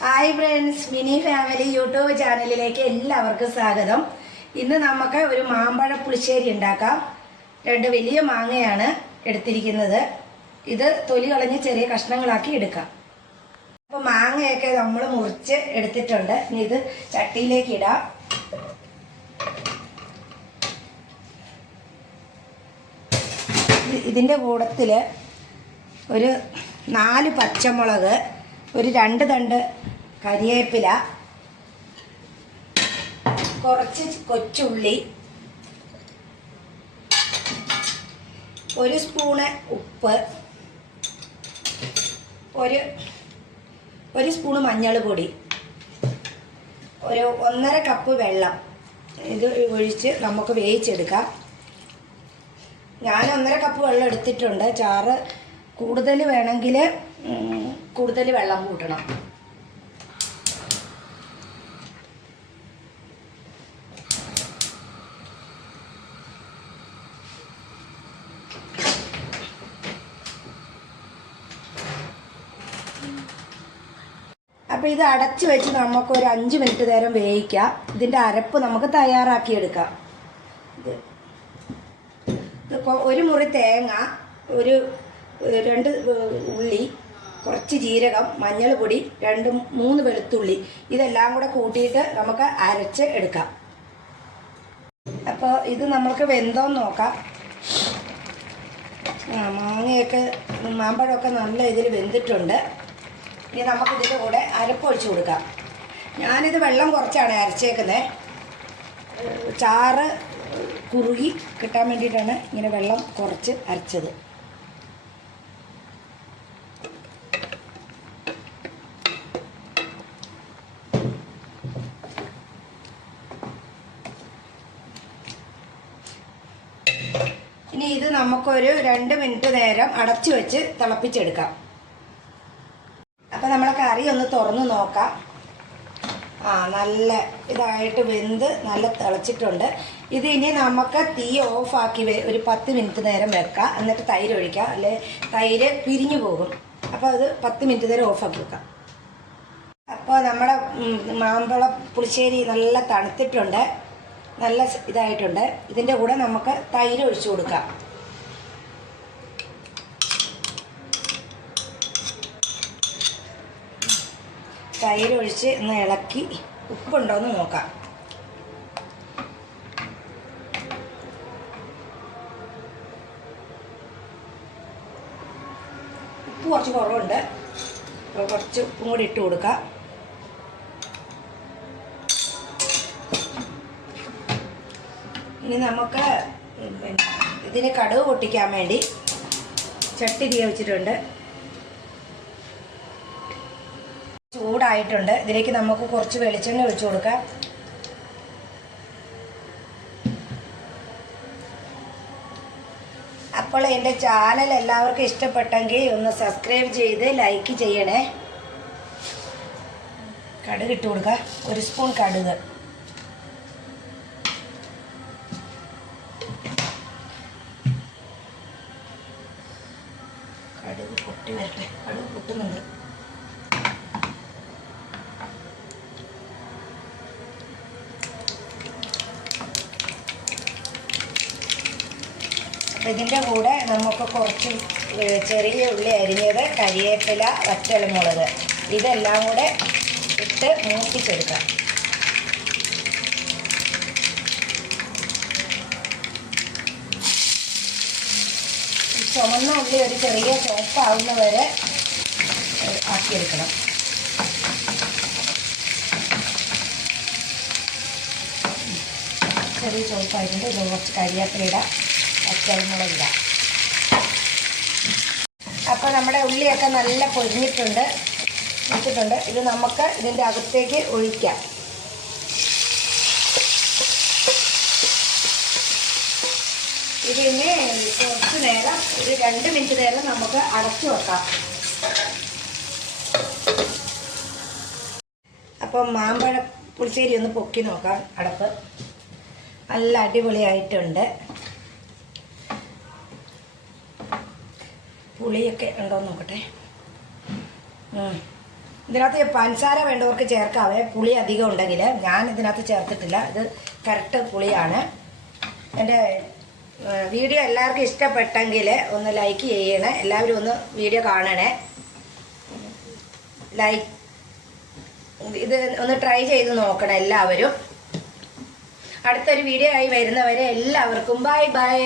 Hi friends mini family YouTube ചാനലിലേക്ക് എല്ലാവർക്കും സ്വാഗതം. ഇന്ന് നമുക്ക് ഒരു മാമ്പഴ പുളിശ്ശേരി ഉണ്ടാക്കാം. രണ്ട് വലിയ മാങ്ങയാണ് എടുത്തിരിക്കുന്നത്. ഇത് തൊലി കളഞ്ഞ് ചെറിയ കഷ്ണങ്ങളാക്കി എടുക്കാം. അപ്പോൾ മാങ്ങയൊക്കെ നമ്മൾ മുറിച്ച് എടുത്തിട്ടുണ്ട്. ഇനി ഇത് ചട്ടിയിലേക്ക് ഇടാം. ഇത് ഇതിന്റെ കൂടത്തിൽ ഒരു നാല് പച്ചമുളക് ഒരു രണ്ട് തണ്ട് കരിയേപ്പില കുറച്ച് കൊച്ചുള്ളി ഒരു സ്പൂണ് ഉപ്പ് ഒരു ഒരു സ്പൂണ് മഞ്ഞൾ പൊടി ഒരു ഒന്നര കപ്പ് വെള്ളം ഇത് ഒഴിച്ച് നമുക്ക് വേവിച്ചെടുക്കാം. ഞാൻ ഒന്നര കപ്പ് വെള്ളം എടുത്തിട്ടുണ്ട്. ചാറ് കൂടുതൽ വേണമെങ്കിൽ കൂടുതൽ വെള്ളം കൂട്ടണം. അപ്പോൾ ഇത് അടച്ചു വെച്ച് നമുക്ക് ഒരു അഞ്ച് മിനിറ്റ് നേരം വേവിക്കാം. ഇതിന്റെ അരപ്പ് നമുക്ക് തയ്യാറാക്കിയെടുക്കാം ഇത് ഇതിപ്പോൾ ഒരു മുറി തേങ്ങ ഒരു രണ്ട് ഉള്ളി കുറച്ച് ജീരകം മഞ്ഞൾപ്പൊടി രണ്ട് മൂന്ന് വെളുത്തുള്ളി. ഇതെല്ലാം കൂടെ കൂട്ടിയിട്ട് നമുക്ക് അരച്ച് എടുക്കാം. അപ്പോൾ ഇത് നമുക്ക് വെന്തോന്ന് നോക്കാം. ആ മാങ്ങയൊക്കെ മാമ്പഴമൊക്കെ നല്ല ഇതിൽ വെന്തിട്ടുണ്ട്. ഇനി നമുക്ക് ഇതിന്റെ കൂടെ അരപ്പൊഴിച്ച് കൊടുക്കാം. ഞാനിത് വെള്ളം കുറച്ചാണ് അരച്ചേക്കുന്നത് ചാറ് കുറുകി കിട്ടാൻ വേണ്ടിയിട്ടാണ് ഇങ്ങനെ വെള്ളം കുറച്ച് അരച്ചത്. ഇനി ഇത് നമുക്കൊരു രണ്ട് മിനിറ്റ് നേരം അടച്ചു വെച്ച് തിളപ്പിച്ചെടുക്കാം. അപ്പം നമ്മളെ കറി ഒന്ന് തുറന്ന് നോക്കാം. ആ നല്ല ഇതായിട്ട് വെന്ത് നല്ല തിളച്ചിട്ടുണ്ട്. ഇത് ഇനി നമുക്ക് തീ ഓഫാക്കി ഒരു പത്ത് മിനിറ്റ് നേരം വെക്കാം. എന്നിട്ട് തൈര് ഒഴിക്കാം. അല്ലെ തൈര് പിരിഞ്ഞു പോകും. അപ്പോൾ അത് പത്ത് മിനിറ്റ് നേരം ഓഫാക്കി വെക്കാം. അപ്പോൾ നമ്മുടെ മാമ്പഴ പുളിശ്ശേരി നല്ല തണുത്തിട്ടുണ്ട്. നല്ല ഇതായിട്ടുണ്ട്. ഇതിന്റെ കൂടെ നമുക്ക് തൈര് ഒഴിച്ചു കൊടുക്കാം. തൈര് ഒഴിച്ച് ഒന്ന് ഇളക്കി ഉപ്പുണ്ടോ എന്ന് നോക്കാം. ഉപ്പ് കുറച്ച് കുറവുണ്ട്. അപ്പോൾ കുറച്ച് ഉപ്പും കൂടി ഇട്ട് കൊടുക്കാം. ഇനി നമുക്ക് ഇതിന് കടുവ് പൊട്ടിക്കാൻ വേണ്ടി ചട്ടി തീ വെച്ചിട്ടുണ്ട് ചൂടായിട്ടുണ്ട്. ഇതിലേക്ക് നമുക്ക് കുറച്ച് വെളിച്ചെണ്ണ ഒഴിച്ചു കൊടുക്കാം. അപ്പോൾ എന്റെ ചാനൽ എല്ലാവർക്കും ഇഷ്ടപ്പെട്ടെങ്കിൽ ഒന്ന് സബ്സ്ക്രൈബ് ചെയ്ത് ലൈക്ക് ചെയ്യണേ. കടുക് ഇട്ട് കൊടുക്കുക ഒരു സ്പൂൺ കടുക്. പൊട്ടുന്നുണ്ട് ഇതിന്റെ കൂടെ നമുക്ക് കുറച്ച് ചെറിയ ഉള്ളി അരിഞ്ഞത് കരിയേപ്പില വറ്റൽമുളക്. ഇതെല്ലാം കൂടെ ഇട്ട് മൂപ്പിച്ചെടുക്കാം. ചുമന്ന ഉള്ളി ഒരു ചെറിയ ചോപ്പാവുന്ന വരെ ഏഹ്, ആക്കിയെടുക്കണം ചെറിയ ചോപ്പായിട്ടുണ്ട് ഇത് കുറച്ച് കരിവേപ്പില ഇടാം. പച്ചമുളക് ഇടാം. അപ്പോൾ നമ്മുടെ ഉള്ളിയൊക്കെ നല്ല പൊരിഞ്ഞിട്ടുണ്ട്. ഇട്ടിട്ടുണ്ട് ഇത് നമുക്ക് ഇതിന്റെ അകത്തേക്ക് ഒഴിക്കാം. ഇതിന് കുറച്ച് നേരം ഒരു രണ്ട് മിനിറ്റ് നേരം നമുക്ക് അടച്ചു വെക്കാം. അപ്പം മാമ്പഴ പുളിശ്ശേരി ഒന്ന് പൊക്കി നോക്കാം അടപ്പ്. നല്ല അടിപൊളിയായിട്ടുണ്ട്. പുളിയൊക്കെ ഉണ്ടോ നോക്കട്ടെ. ഇതിനകത്ത് പഞ്ചസാര വേണ്ടവർക്ക് ചേർക്കാവേ പുളി അധികം ഉണ്ടെങ്കിൽ ഞാൻ ഇതിനകത്ത് ചേർത്തിട്ടില്ല ഇത് കറക്റ്റ് പുളിയാണ്. എന്റെ വീഡിയോ എല്ലാവർക്കും ഇഷ്ടപ്പെട്ടെങ്കിൽ ഒന്ന് ലൈക്ക് ചെയ്യണേ എല്ലാവരും ഒന്ന് വീഡിയോ കാണണേ. ലൈക്ക് ഇത് ഒന്ന് ട്രൈ ചെയ്ത് നോക്കണം എല്ലാവരും. അടുത്തൊരു വീഡിയോ ആയി വരുന്നവരെ എല്ലാവർക്കും ബൈ ബൈ